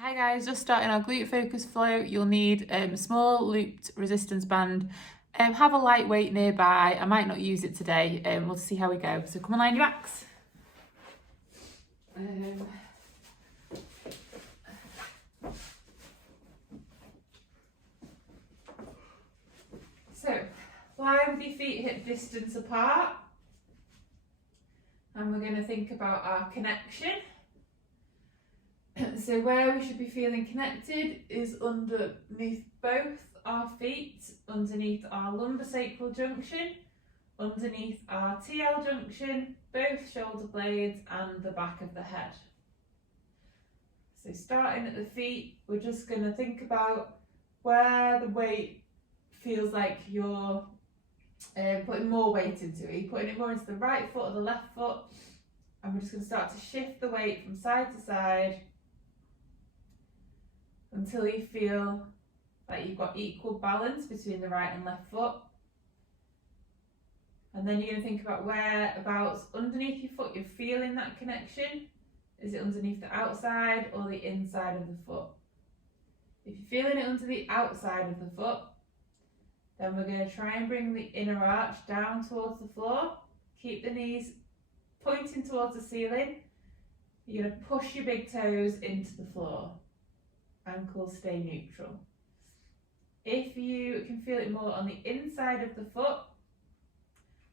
Hi guys, just starting our glute focus flow. You'll need a small looped resistance band. Have a light weight nearby. I might not use it today. We'll see how we go. So come and line your backs. So lie with your feet hip distance apart. And we're going to think about our connection. So where we should be feeling connected is underneath both our feet, underneath our lumbosacral junction, underneath our TL junction, both shoulder blades and the back of the head. So starting at the feet, we're just going to think about where the weight feels like you're putting more weight into it. You're putting it more into the right foot or the left foot, and we're just going to start to shift the weight from side to side until you feel like you've got equal balance between the right and left foot. And then you're going to think about whereabouts underneath your foot you're feeling that connection. Is it underneath the outside or the inside of the foot? If you're feeling it under the outside of the foot, then we're going to try and bring the inner arch down towards the floor. Keep the knees pointing towards the ceiling. You're going to push your big toes into the floor. Ankles stay neutral. If you can feel it more on the inside of the foot,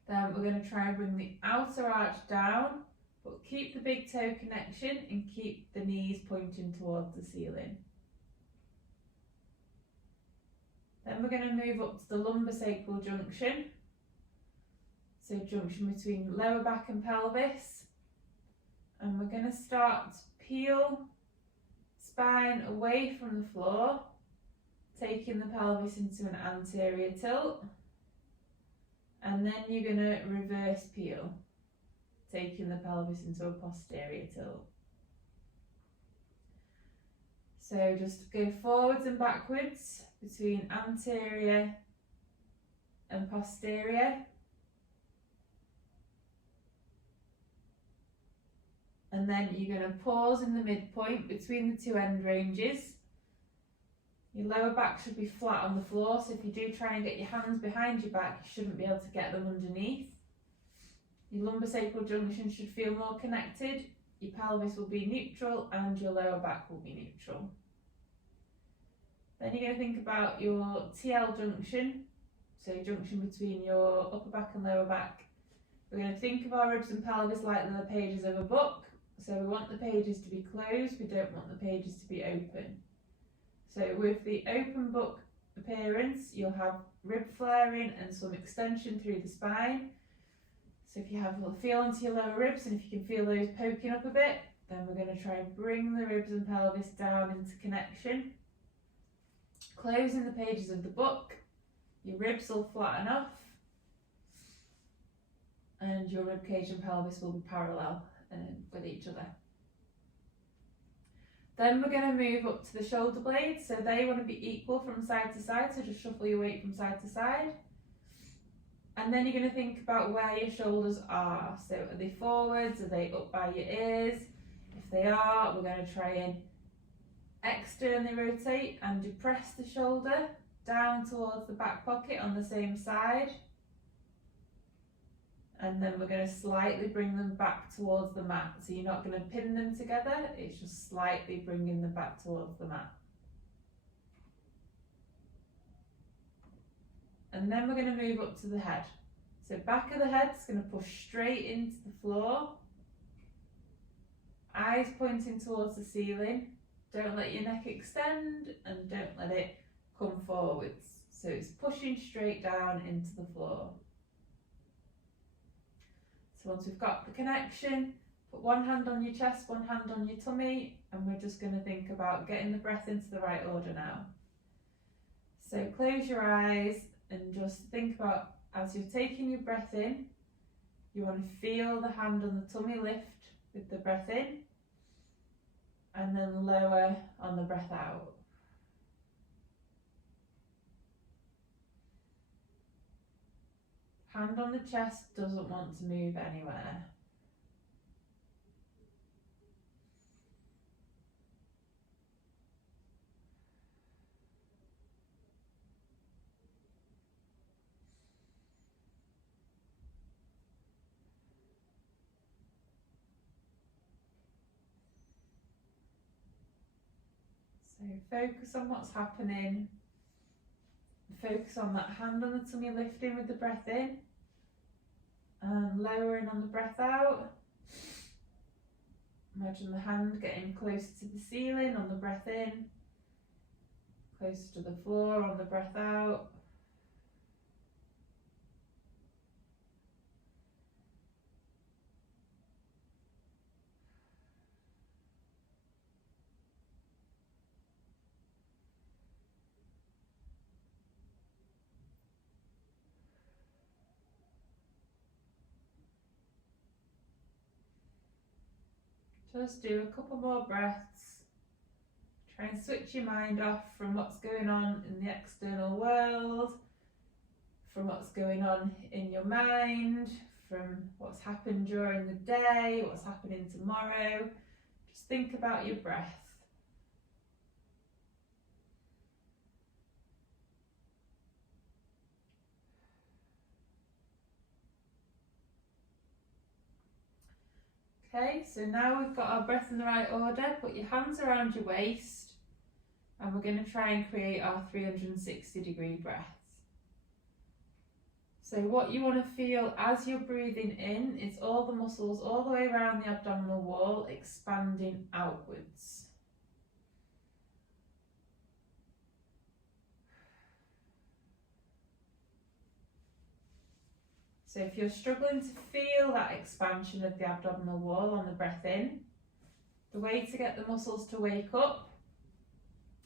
then we're going to try and bring the outer arch down, but keep the big toe connection and keep the knees pointing towards the ceiling. Then we're going to move up to the lumbosacral junction. So junction between lower back and pelvis. And we're going to start to peel spine away from the floor, taking the pelvis into an anterior tilt. And then you're going to reverse peel, taking the pelvis into a posterior tilt. So just go forwards and backwards between anterior and posterior. And then you're going to pause in the midpoint between the two end ranges. Your lower back should be flat on the floor, so if you do try and get your hands behind your back, you shouldn't be able to get them underneath. Your lumbosacral junction should feel more connected, your pelvis will be neutral and your lower back will be neutral. Then you're going to think about your TL junction, so junction between your upper back and lower back. We're going to think of our ribs and pelvis like they're the pages of a book. So we want the pages to be closed, we don't want the pages to be open. So with the open book appearance, you'll have rib flaring and some extension through the spine. So if you have a feel onto your lower ribs and if you can feel those poking up a bit, then we're going to try and bring the ribs and pelvis down into connection. Closing the pages of the book, your ribs will flatten off and your rib cage and pelvis will be parallel with each other. Then we're going to move up to the shoulder blades, so they want to be equal from side to side, so just shuffle your weight from side to side. And then you're going to think about where your shoulders are, so are they forwards, are they up by your ears? If they are, we're going to try and externally rotate and depress the shoulder down towards the back pocket on the same side. And then we're going to slightly bring them back towards the mat. So you're not going to pin them together, it's just slightly bringing them back towards the mat. And then we're going to move up to the head. So back of the head is going to push straight into the floor. Eyes pointing towards the ceiling. Don't let your neck extend and don't let it come forwards. So it's pushing straight down into the floor. So once we've got the connection, put one hand on your chest, one hand on your tummy, and we're just going to think about getting the breath into the right order now. So close your eyes and just think about, as you're taking your breath in, you want to feel the hand on the tummy lift with the breath in, and then lower on the breath out. Hand on the chest doesn't want to move anywhere. focus on what's happening. Focus on that hand on the tummy lifting with the breath in and lowering on the breath out. Imagine the hand getting closer to the ceiling on the breath in, closer to the floor on the breath out. Just do a couple more breaths. Try and switch your mind off from what's going on in the external world, from what's going on in your mind, from what's happened during the day, what's happening tomorrow. Just think about your breath. Okay, so now we've got our breath in the right order. Put your hands around your waist and we're going to try and create our 360-degree breaths. So what you want to feel as you're breathing in is all the muscles all the way around the abdominal wall expanding outwards. So if you're struggling to feel that expansion of the abdominal wall on the breath in, the way to get the muscles to wake up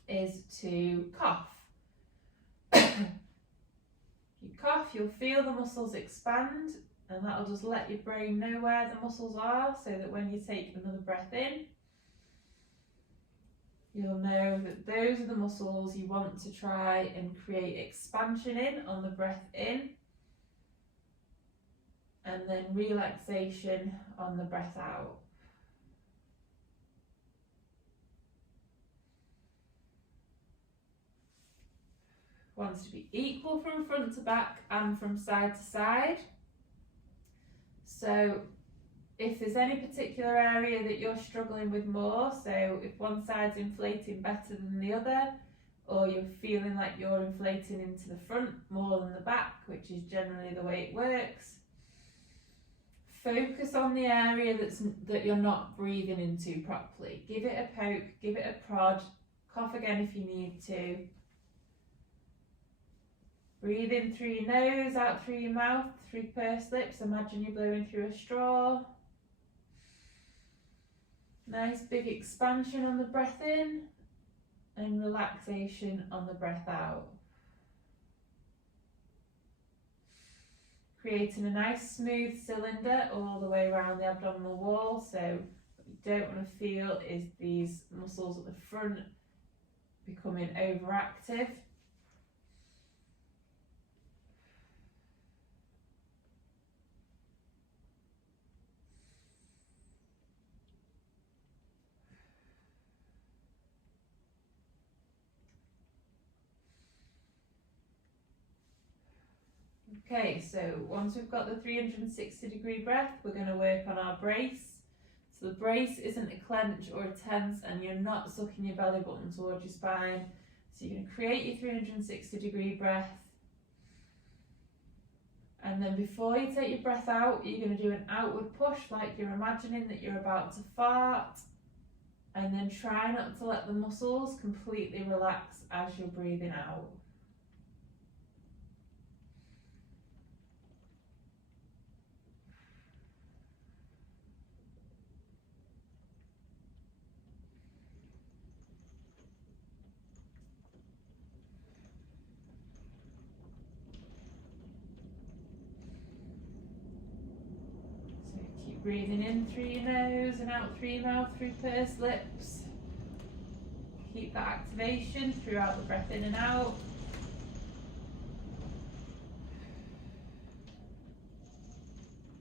is to cough. You cough, you'll feel the muscles expand, and that'll just let your brain know where the muscles are, so that when you take another breath in, you'll know that those are the muscles you want to try and create expansion in on the breath in, and then relaxation on the breath out. Wants to be equal from front to back and from side to side. So if there's any particular area that you're struggling with more, so if one side's inflating better than the other, or you're feeling like you're inflating into the front more than the back, which is generally the way it works, focus on the area that you're not breathing into properly. Give it a poke, give it a prod, cough again if you need to. Breathe in through your nose, out through your mouth, through pursed lips. Imagine you're blowing through a straw. Nice big expansion on the breath in and relaxation on the breath out. Creating a nice smooth cylinder all the way around the abdominal wall. So what you don't want to feel is these muscles at the front becoming overactive. Okay, so once we've got the 360-degree breath, we're going to work on our brace. So the brace isn't a clench or a tense, and you're not sucking your belly button towards your spine. So you're going to create your 360-degree breath. And then before you take your breath out, you're going to do an outward push, like you're imagining that you're about to fart. And then try not to let the muscles completely relax as you're breathing out. Breathing in through your nose and out through your mouth, through pursed lips. Keep that activation throughout the breath in and out.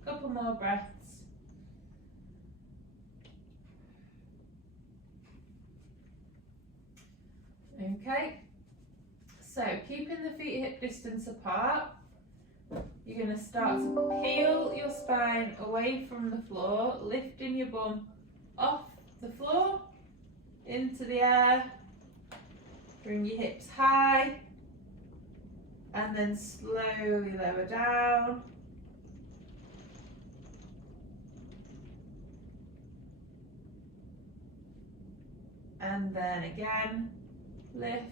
Couple more breaths. Okay, so keeping the feet hip distance apart, you're going to start to peel your spine away from the floor, lifting your bum off the floor, into the air, Bring your hips high and then slowly lower down. And then again, lift.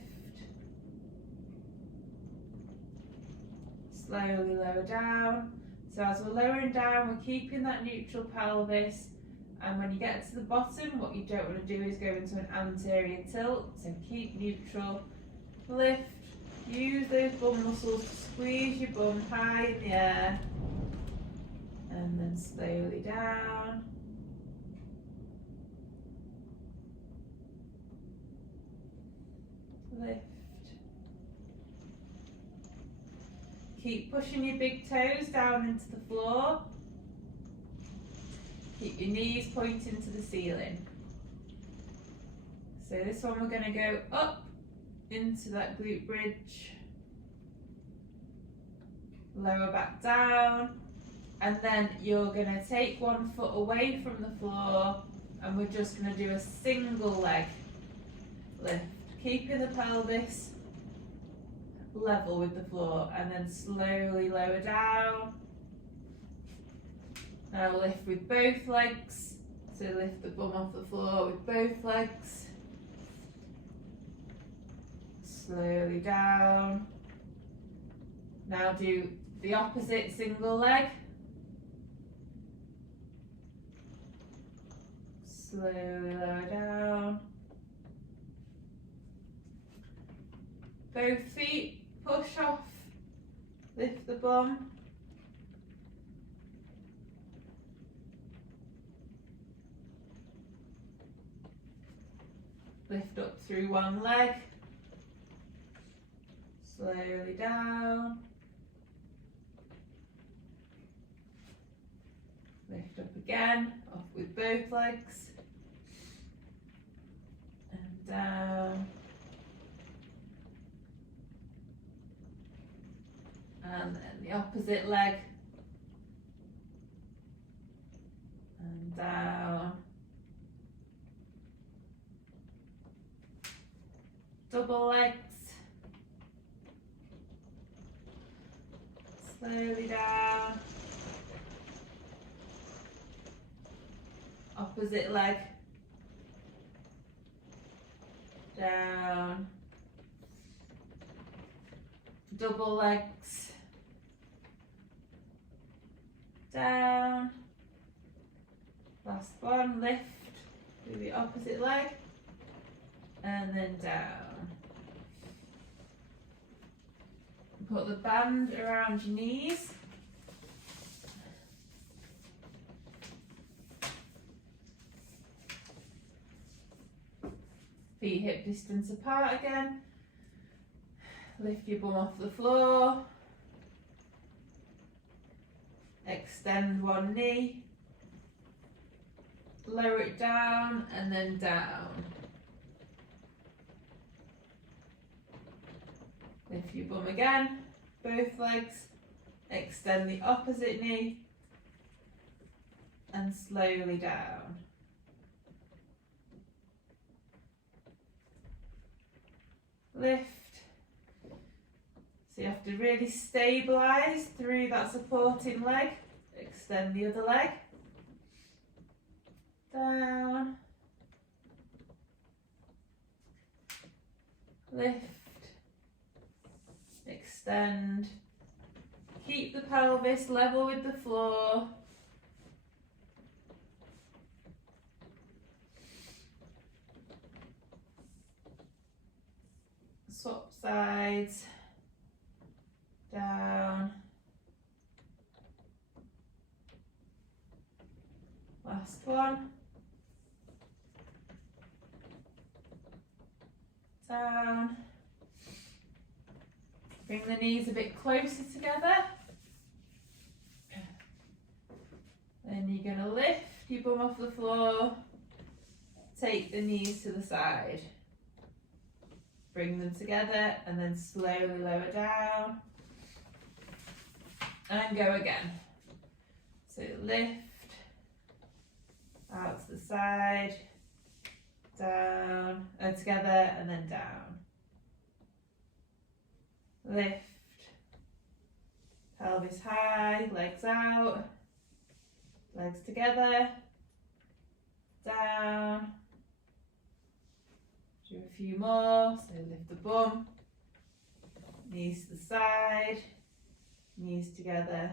Slowly lower down. So as we're lowering down, we're keeping that neutral pelvis. And when you get to the bottom, what you don't want to do is go into an anterior tilt. So keep neutral, lift, use those bum muscles to squeeze your bum high in the air. And then slowly down. Lift. Keep pushing your big toes down into the floor. Keep your knees pointing to the ceiling. So this one we're going to go up into that glute bridge. Lower back down. And then you're going to take one foot away from the floor and we're just going to do a single leg lift. Keeping the pelvis level with the floor and then slowly lower down. Now lift with both legs. So lift the bum off the floor with both legs. Slowly down. Now do the opposite single leg. Slowly lower down. Both feet push off, lift the bum. Lift up through one leg. Slowly down. Lift up again, off with both legs. And down. And then the opposite leg. And down. Double legs. Slowly down. Opposite leg. Down. Double legs. Down. Last one, lift. Do the opposite leg. And then down. Put the band around your knees. Feet hip distance apart again. Lift your bum off the floor. Extend one knee. Lower it down and then down. Lift your bum again. Both legs. Extend the opposite knee. And slowly down. Lift. So you have to really stabilise through that supporting leg. Extend the other leg. Down. Lift. Extend. Keep the pelvis level with the floor. Swap sides. Down. Last one. Down. Bring the knees a bit closer together. Then you're going to lift your bum off the floor. Take the knees to the side. Bring them together and then slowly lower down. And go again. So lift, out to the side, down, and together, and then down. lift, pelvis high, legs out, legs together, down, do a few more, so lift the bum, knees to the side, knees together,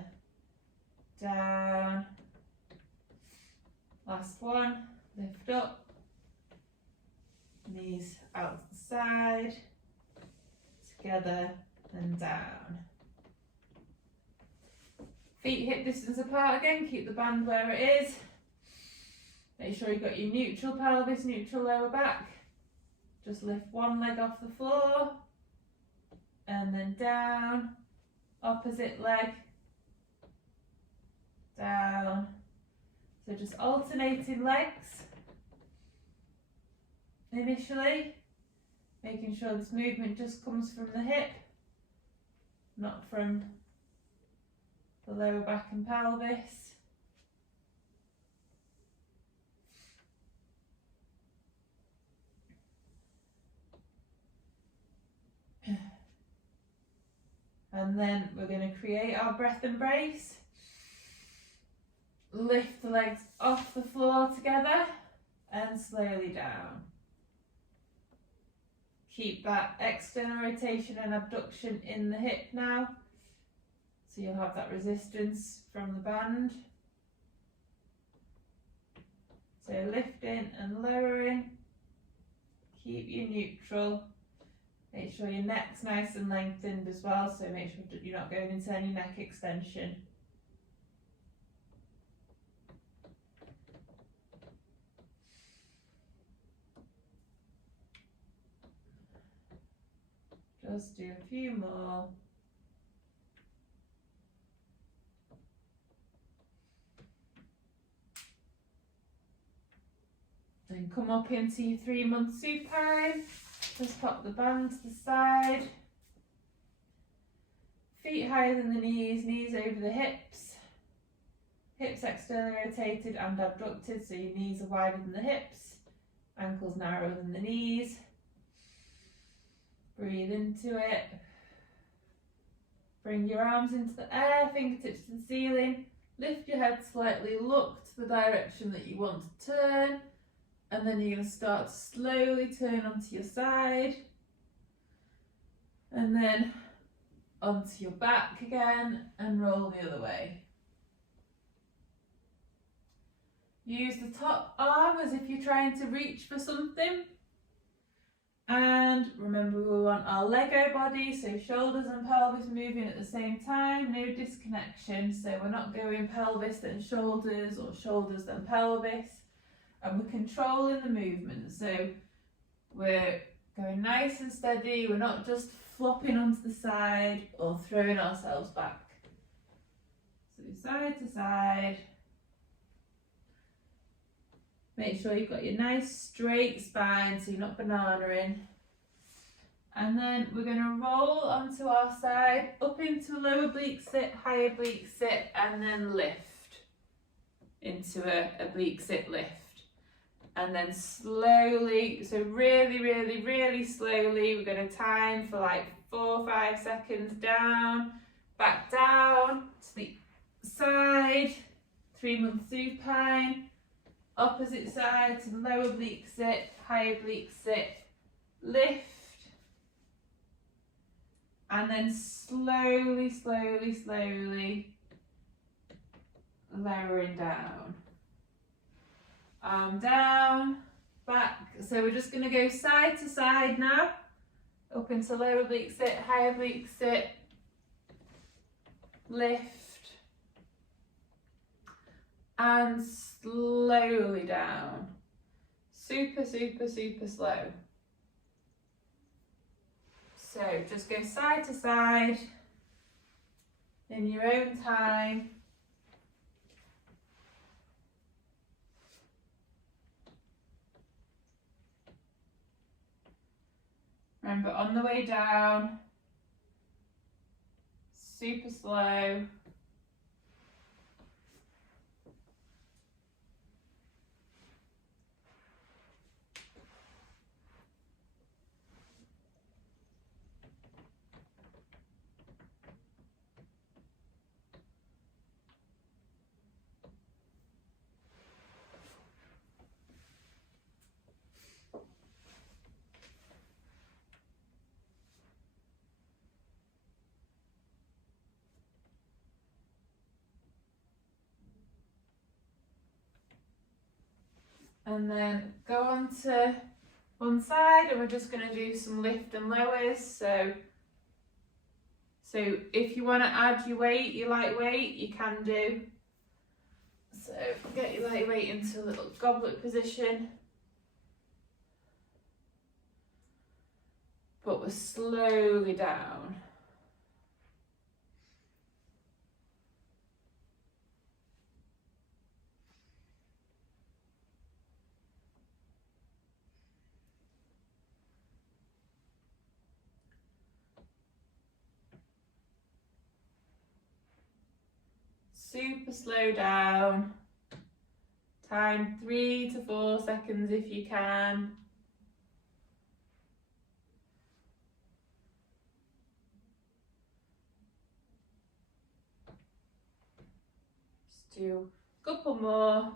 down, last one, lift up, knees out to the side, together and down. Feet hip distance apart again, keep the band where it is. Make sure you've got your neutral pelvis, neutral lower back. Just lift one leg off the floor and then down, opposite leg, down. So just alternating legs initially, making sure this movement just comes from the hip, not from the lower back and pelvis. And then we're going to create our breath embrace. Lift the legs off the floor together and slowly down. Keep that external rotation and abduction in the hip now. So you'll have that resistance from the band. So lifting and lowering. Keep you neutral. Make sure your neck's nice and lengthened as well, so make sure that you're not going into any neck extension. Just do a few more. Then come up into your 3-month supine. Just pop the band to the side. Feet higher than the knees, knees over the hips. Hips externally rotated and abducted, so your knees are wider than the hips. Ankles narrower than the knees. Breathe into it. Bring your arms into the air, fingertips to the ceiling. Lift your head slightly, look to the direction that you want to turn. And then you're going to start to slowly turn onto your side. And then onto your back again and roll the other way. Use the top arm as if you're trying to reach for something. And remember, we want our Lego body, so shoulders and pelvis moving at the same time, no disconnection. So we're not going pelvis then shoulders or shoulders then pelvis. And we're controlling the movement, so we're going nice and steady, we're not just flopping onto the side or throwing ourselves back. So side to side. Make sure you've got your nice straight spine so you're not banana-ing. And then we're going to roll onto our side, up into lower oblique sit, high oblique sit, and then lift into a oblique sit lift. And then slowly, so really, really, really slowly, we're going to time for like 4 or 5 seconds down, back down to the side, 3-month supine, opposite side to the lower oblique sit, high oblique sit, lift, and then slowly, slowly, slowly lowering down. Arm down, back. So we're just going to go side to side now. Up into lower oblique sit, high oblique sit, lift, and slowly down. Super, super, super slow. So just go side to side in your own time. Remember, on the way down, super slow. And then go on to one side, and we're just going to do some lift and lowers. So if you want to add your weight, your light weight, you can do. So get your light weight into a little goblet position. But we're slowly down. Super slow down. Time 3 to 4 seconds if you can. Just do a couple more.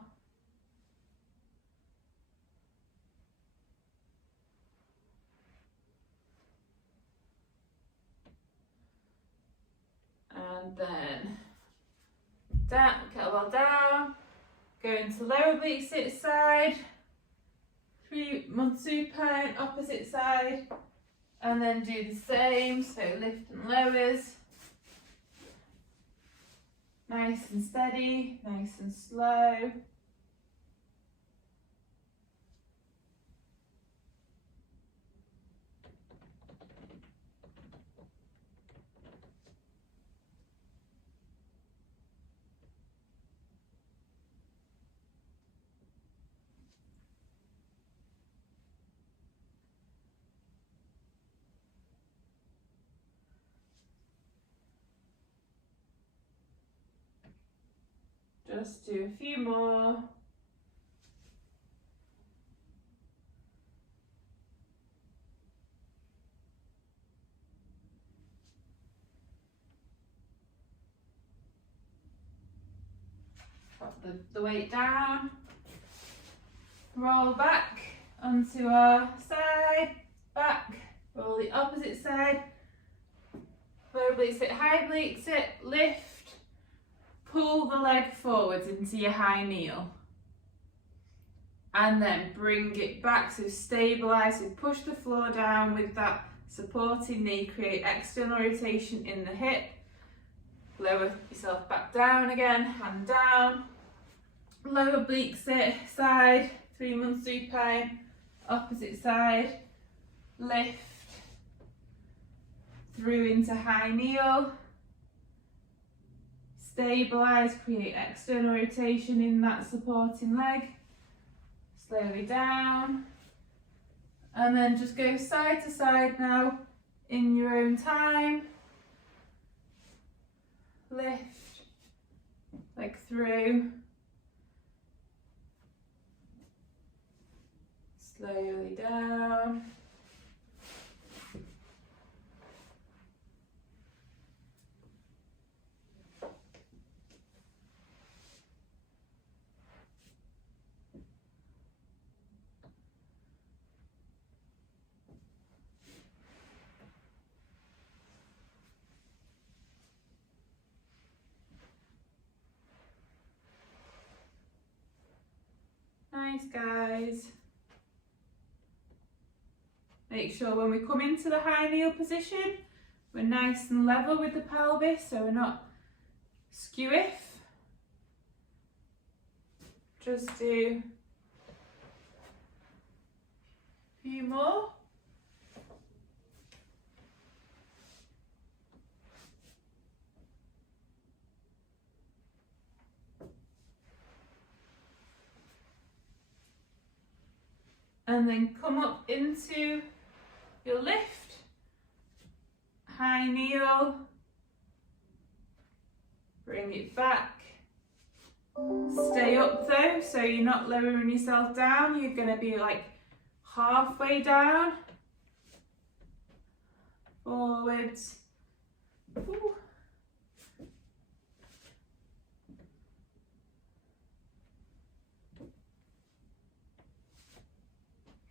And then down, kettlebell down, go into lower oblique sit side, 3-month supine, opposite side, and then do the same, so lift and lowers. Nice and steady, nice and slow. Just do a few more. Drop the weight down. Roll back onto our side, back, roll the opposite side. Lower oblique sit, high oblique sit, lift. Pull the leg forwards into your high kneel. And then bring it back, so stabilise, so push the floor down with that supporting knee, create external rotation in the hip. Lower yourself back down again, hand down. Lower oblique sit, side, 3-month supine, opposite side, lift, through into high kneel. Stabilise, create external rotation in that supporting leg. Slowly down. And then just go side to side now in your own time. Lift, leg through. Slowly down. Nice, guys. Make sure when we come into the high kneel position, we're nice and level with the pelvis, so we're not skew-if. Just do a few more. And then come up into your lift, high kneel, bring it back. Stay up though, so you're not lowering yourself down, you're going to be like halfway down. Forwards. Ooh.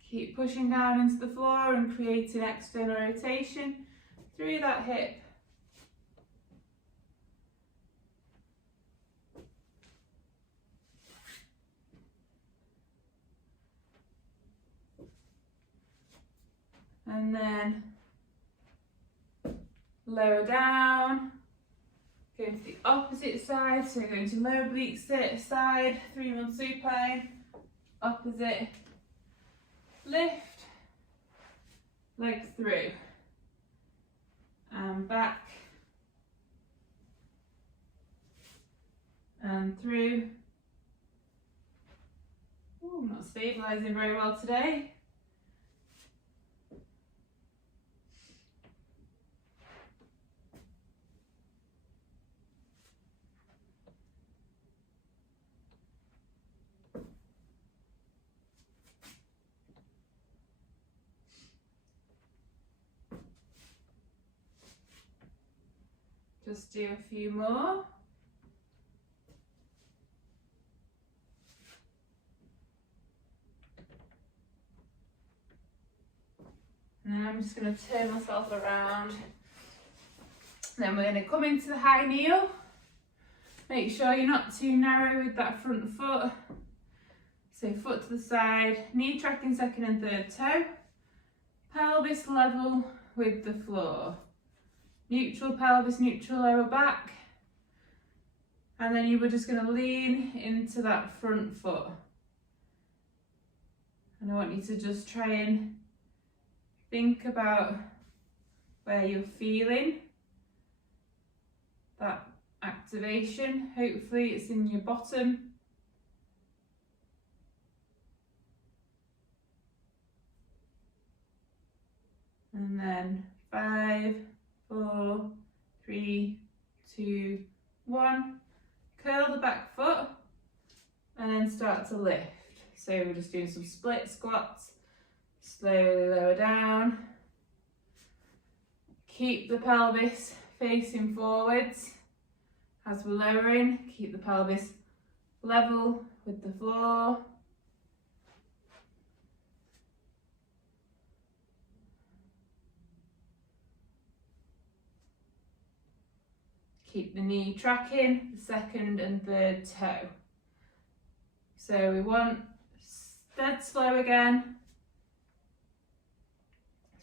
Keep pushing down into the floor and creating external rotation through that hip. And then lower down, go to the opposite side, so we're going to low oblique side, 3-1 supine, opposite, lift, legs through, and back, and through. Ooh, I'm not stabilising very well today. Just do a few more. And then I'm just going to turn myself around. Then we're going to come into the high kneel. Make sure you're not too narrow with that front foot. So foot to the side, knee tracking second and third toe. Pelvis level with the floor. Neutral pelvis, neutral lower back. And then you were just going to lean into that front foot. And I want you to just try and think about where you're feeling that activation. Hopefully it's in your bottom. And then 5, 4, 3, 2, 1. Curl the back foot and then start to lift. So we're just doing some split squats. Slowly lower down. Keep the pelvis facing forwards as we're lowering. Keep the pelvis level with the floor. Keep the knee tracking the second and third toe. So we want dead slow again.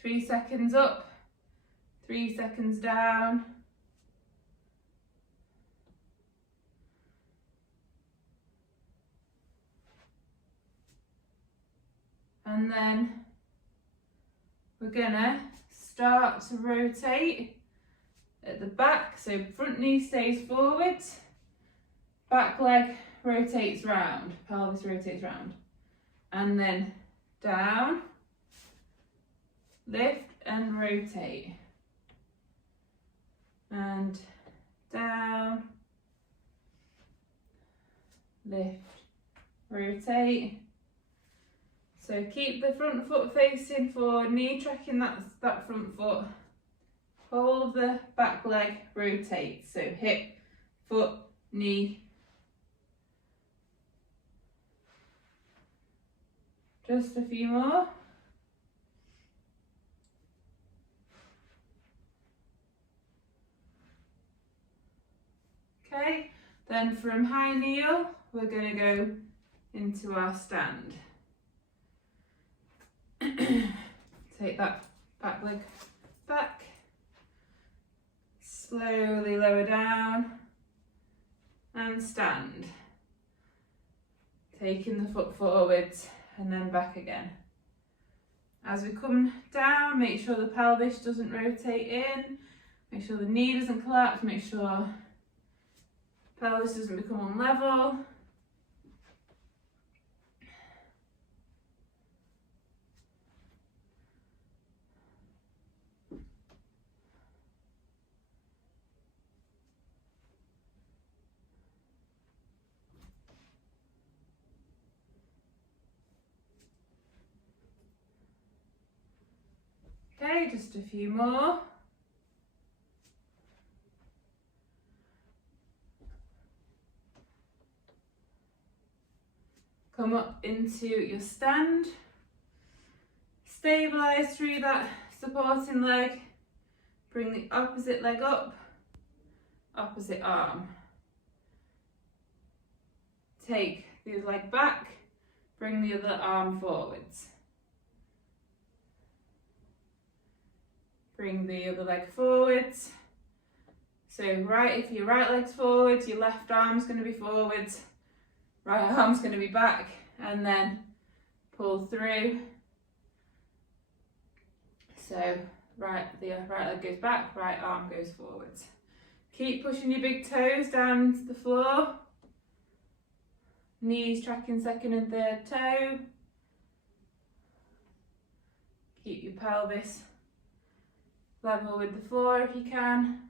3 seconds up, 3 seconds down. And then we're gonna start to rotate at the back. So front knee stays forward, back leg rotates round, pelvis rotates round. And then down, lift and rotate. And down, lift, rotate. So keep the front foot facing forward, knee tracking that front foot. Whole of the back leg rotates. So hip, foot, knee. Just a few more. Okay, then from high kneel, we're going to go into our stand. Take that back leg back. Slowly lower down and stand. Taking the foot forwards and then back again. As we come down, make sure the pelvis doesn't rotate in. Make sure the knee doesn't collapse. Make sure pelvis doesn't become unlevel. Okay, just a few more. Come up into your stand. Stabilise through that supporting leg. Bring the opposite leg up, opposite arm. Take the other leg back, bring the other arm forwards. Bring the other leg forwards. So if your right leg's forwards, your left arm's going to be forwards, right arm's going to be back, and then pull through. So the right leg goes back, right arm goes forwards. Keep pushing your big toes down into the floor. Knees tracking second and third toe. Keep your pelvis level with the floor if you can.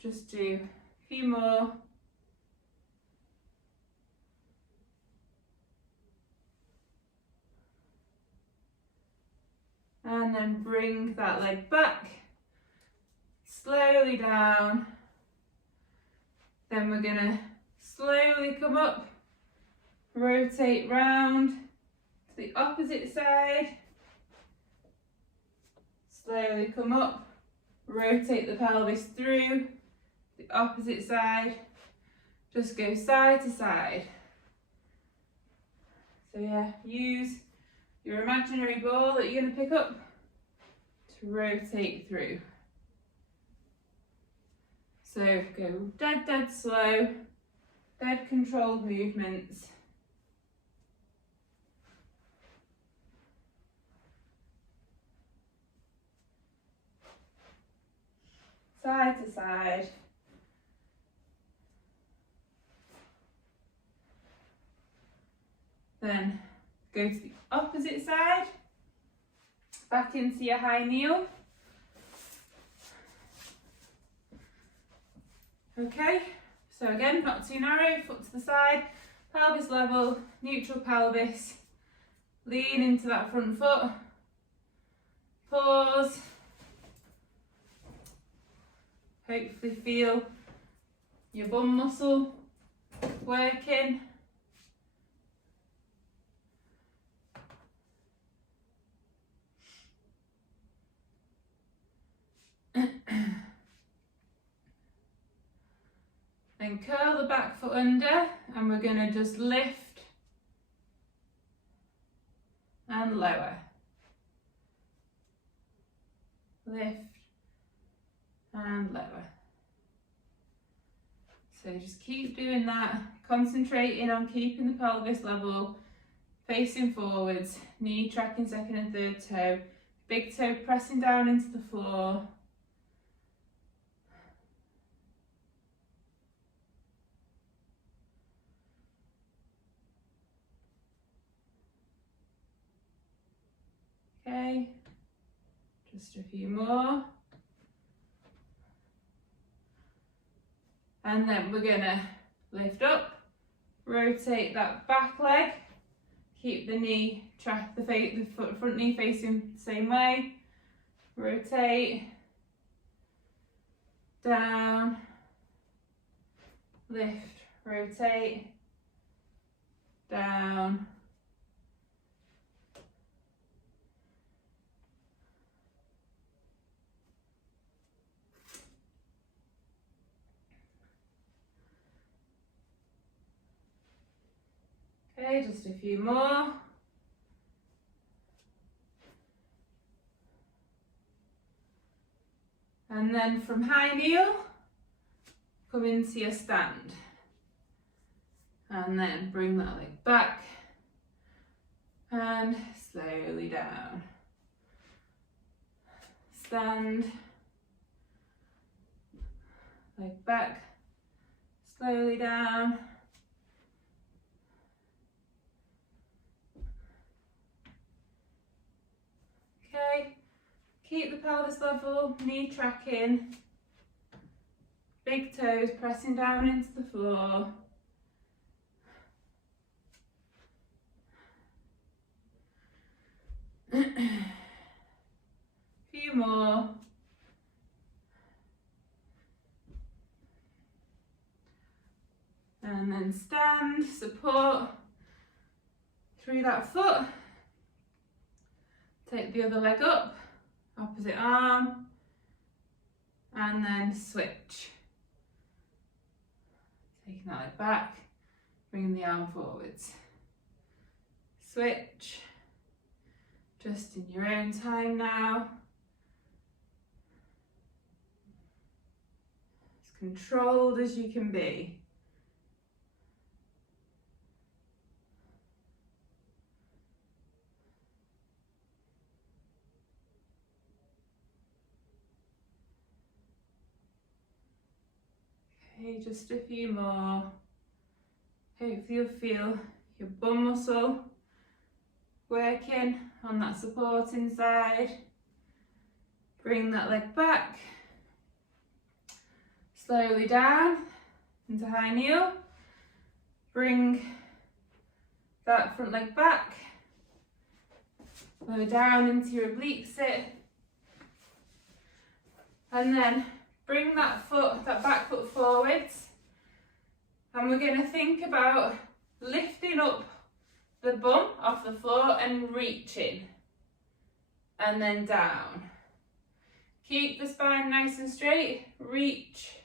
Just do a few more. And then bring that leg back, slowly down. Then we're gonna slowly come up, rotate round to the opposite side. Slowly come up, rotate the pelvis through the opposite side. Just go side to side. So yeah, use your imaginary ball that you're going to pick up to rotate through. So go dead slow, dead controlled movements. Side to side. Then go to the opposite side, back into your high kneel. Okay, so again, not too narrow, foot to the side, pelvis level, neutral pelvis. Lean into that front foot. Pause. Hopefully feel your bum muscle working. Then curl the back foot under, and we're going to just lift and lower. Lift and lower. So just keep doing that, concentrating on keeping the pelvis level, facing forwards, knee tracking second and third toe, big toe pressing down into the floor. Okay, just a few more. And then we're gonna lift up, rotate that back leg, keep the knee, the front knee facing the same way. Rotate, down, lift, rotate, down. Okay, just a few more. And then from high kneel, come into your stand. And then bring that leg back and slowly down. Stand, leg back, slowly down. Okay, keep the pelvis level, knee tracking, big toes pressing down into the floor. Few more. And then stand, support through that foot. Take the other leg up, opposite arm, and then switch. Taking that leg back, bringing the arm forwards. Switch, just in your own time now. controlled as you can be. Okay, just a few more. Hopefully you'll feel your bum muscle working on that supporting side. Bring that leg back. Slowly down into high kneel. Bring that front leg back. Lower down into your oblique sit. And then bring that back foot forwards. And we're going to think about lifting up the bum off the floor and reaching. And then down. Keep the spine nice and straight. Reach.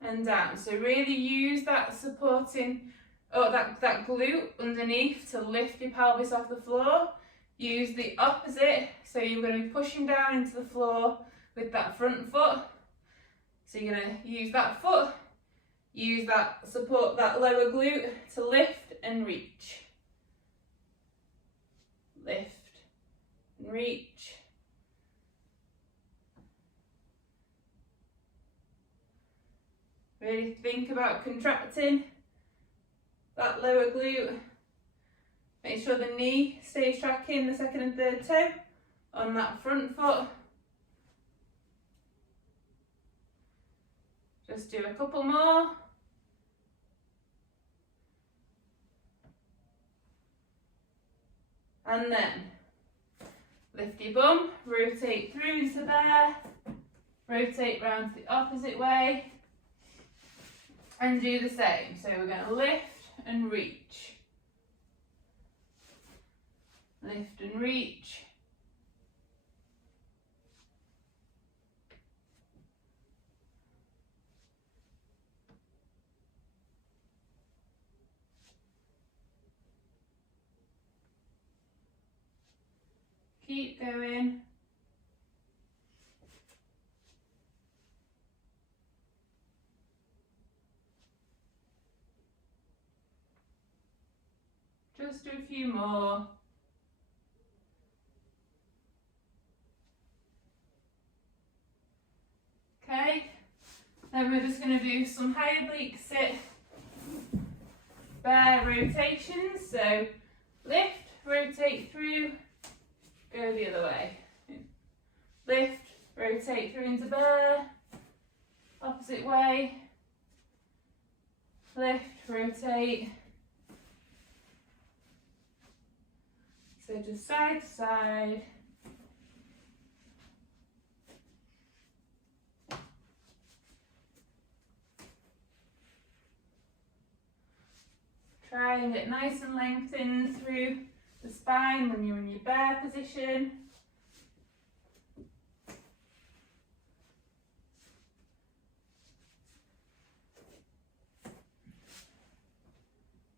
And down. So really use that supporting, that glute underneath to lift your pelvis off the floor. Use the opposite. So you're going to be pushing down into the floor with that front foot. So you're going to use that foot. Use that support, that lower glute to lift and reach. Lift and reach. Really think about contracting that lower glute. Make sure the knee stays tracking the second and third toe on that front foot. Just do a couple more. And then lift your bum, rotate through into there, rotate round the opposite way, and do the same. So we're going to lift and reach. Lift and reach. Keep going. Just do a few more. Okay, then we're just going to do some high oblique sit bear rotations. So lift, rotate through, go the other way. Lift, rotate through into bear, opposite way. Lift, rotate. So just side to side. Try and get nice and lengthened through the spine when you're in your bear position.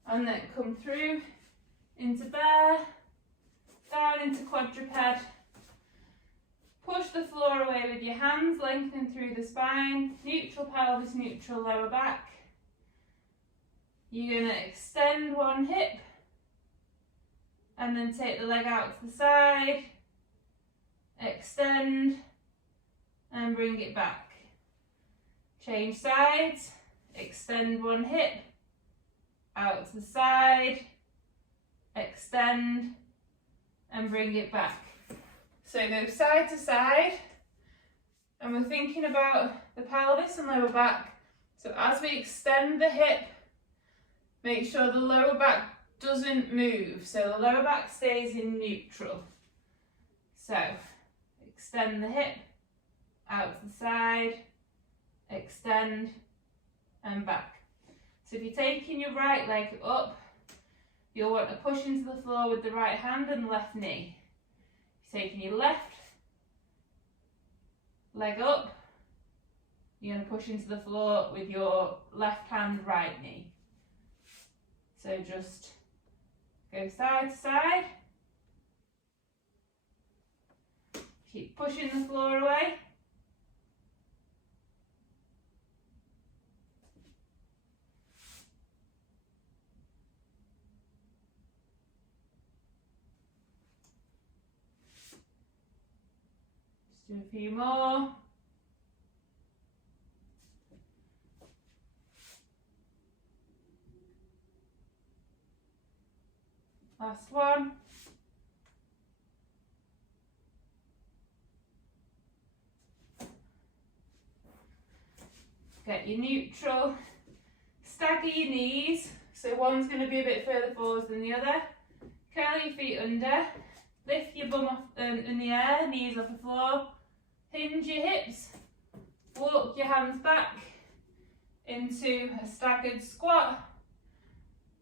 And then come through into bear, down into quadruped. Push the floor away with your hands, lengthen through the spine, neutral pelvis, neutral lower back. You're going to extend one hip and then take the leg out to the side, extend and bring it back. Change sides, extend one hip, out to the side, extend and bring it back. So go side to side, and we're thinking about the pelvis and lower back. So as we extend the hip, make sure the lower back doesn't move. So the lower back stays in neutral. So extend the hip, out to the side, extend and back. So if you're taking your right leg up, you'll want to push into the floor with the right hand and left knee. If you're taking your left leg up, you're going to push into the floor with your left hand, right knee. So just go side to side. Keep pushing the floor away. Do a few more. Last one. Get your neutral. Stagger your knees. So one's going to be a bit further forward than the other. Curl your feet under. Lift your bum off in the air, knees off the floor. Hinge your hips. Walk your hands back into a staggered squat.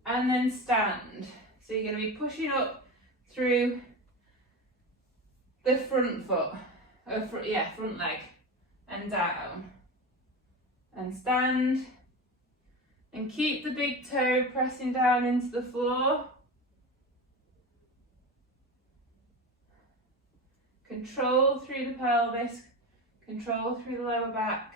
And then stand. So you're going to be pushing up through the front foot, front leg, and down. And stand. And keep the big toe pressing down into the floor. Control through the pelvis, control through the lower back.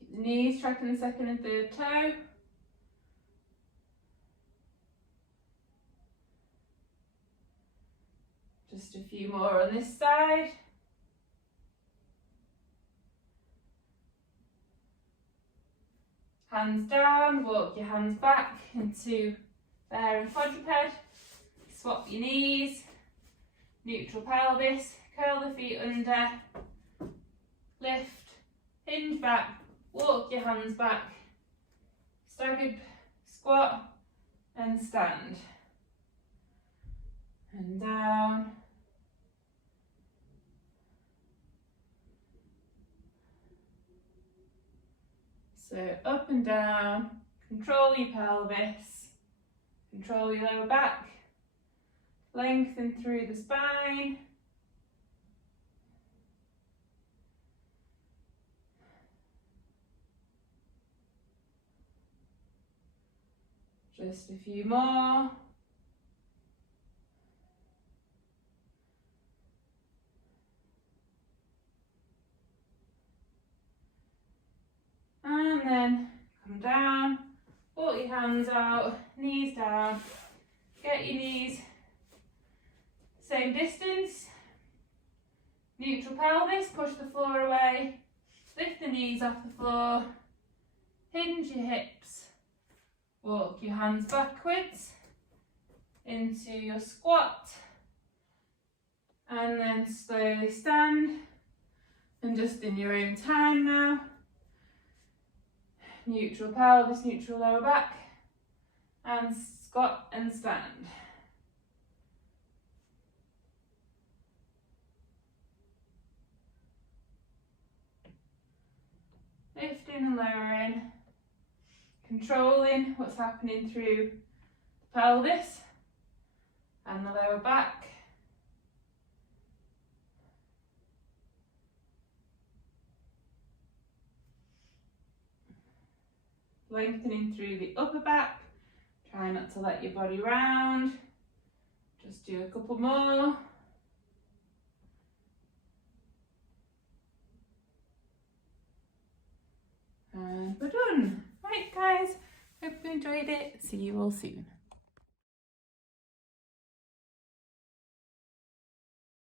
Keep the knees tracking the second and third toe. Just a few more on this side. Hands down, walk your hands back into bear and quadruped. Swap your knees, neutral pelvis, curl the feet under, lift, hinge back, walk your hands back, staggered squat and stand. And down. So up and down, control your pelvis, control your lower back, lengthen through the spine. Just a few more. And then come down, walk your hands out, knees down, get your knees same distance, neutral pelvis, push the floor away, lift the knees off the floor, hinge your hips, walk your hands backwards into your squat, and then slowly stand, and just in your own time now. Neutral pelvis, neutral lower back, and squat and stand. Lifting and lowering, controlling what's happening through the pelvis and the lower back. Lengthening through the upper back. Try not to let your body round. Just do a couple more. And we're done. Right guys, hope you enjoyed it. See you all soon.